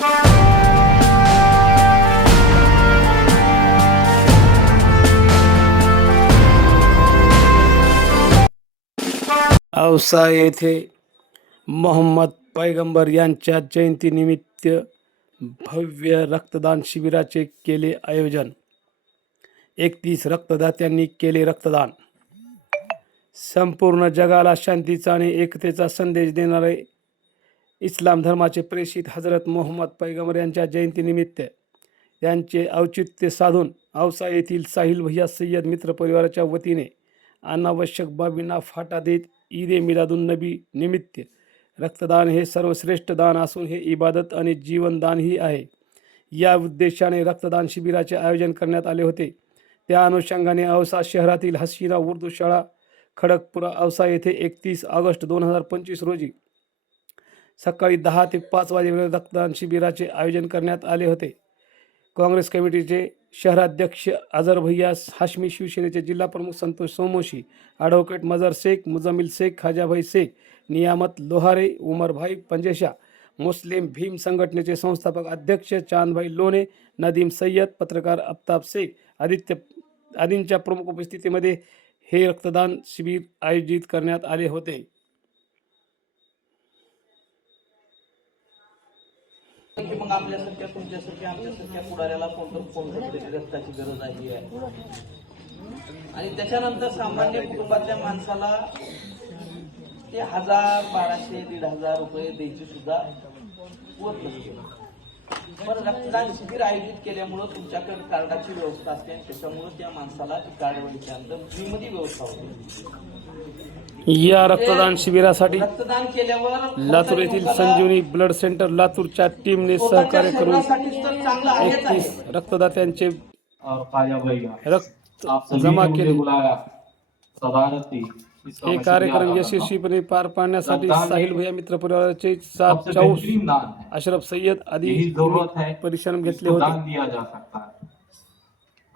औसा येथे मोहम्मद पैगंबर यांच्या जयंतीनिमित्त भव्य रक्तदान शिबिराचे केले आयोजन. एकतीस रक्तदात्यांनी केले रक्तदान. संपूर्ण जगाला शांतीचा आणि एकतेचा संदेश देणारे इस्लाम धर्माचे प्रेषित हजरत मोहम्मद पैगंबर यांच्या जयंतीनिमित्त यांचे औचित्य साधून औसा येथील साहिल भैया सय्यद मित्र परिवाराच्या वतीने अनावश्यक बाबींना फाटा देत ईद ए मिलादुन नबी निमित्त रक्तदान हे सर्वश्रेष्ठ दान असून हे इबादत आणि जीवनदानही आहे. या उद्देशाने रक्तदान शिबिराचे आयोजन करण्यात आले होते. त्या अनुषंगाने औसा शहरातील हसीना उर्दू शाळा खडकपुरा औसा येथे एकतीस ऑगस्ट दोन हजार पंचवीस रोजी सकाळी दहा ते पाच वाजेपर्यंत रक्तदान शिबिराचे आयोजन करण्यात आले होते. काँग्रेस कमिटीचे शहराध्यक्ष अझर भैया हाशमी शिवसेनेचे जिल्हाप्रमुख संतोष सोमोशी ॲडव्होकेट मजर शेख मुजमिल शेख खाजाभाई शेख नियामत लोहारे उमरभाई पंजेशा मुस्लिम भीम संघटनेचे संस्थापक अध्यक्ष चांदभाई लोणे नदीम सय्यद पत्रकार अफताब शेख आदित्य आदींच्या प्रमुख उपस्थितीमध्ये हे रक्तदान शिबिर आयोजित करण्यात आले होते. की मग आपल्यासारख्या तुमच्यासारख्या आमच्यासारख्या पुढाऱ्याला कोणतं फोन करते रक्ताची गरज आली आहे. आणि त्याच्यानंतर सामान्य कुटुंबातल्या माणसाला ते हजार बाराशे दीड हजार रुपये द्यायची सुद्धा होत नसते पण रक्तदान शिबिर आयोजित केल्यामुळं तुमच्याकडे कार्डाची व्यवस्था असते आणि त्याच्यामुळं त्या माणसाला ती कार्ड फ्रीमध्ये व्यवस्था होते या रक्तदान शिबिरासाठी रक्तदान केल्यावर लातूर येथील संजीवनी ब्लड सेंटर लातूरच्या टीमने सहकार्य करून शरीरासाठीच तर चांगलं आहेच आहे. एकतीस रक्तदात्यांचे रक्त जमा केले. हे कार्यक्रम। यशस्वीपणे पार पाडण्यासाठी साहिल भैया मित्र परिवाराचे सात अशरफ सय्यद आदी परिश्रम घेतले होते दान दिया जा सकता है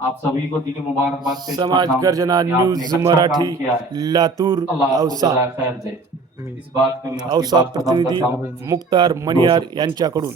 आप सभी को दिली मुबारकबाद समाज गर्जना न्यूज मराठी। लातूर औसा। इस बात पे मैं आपकी औसा प्रतिनिधी मुक्तार मणियार यांच्याकडून।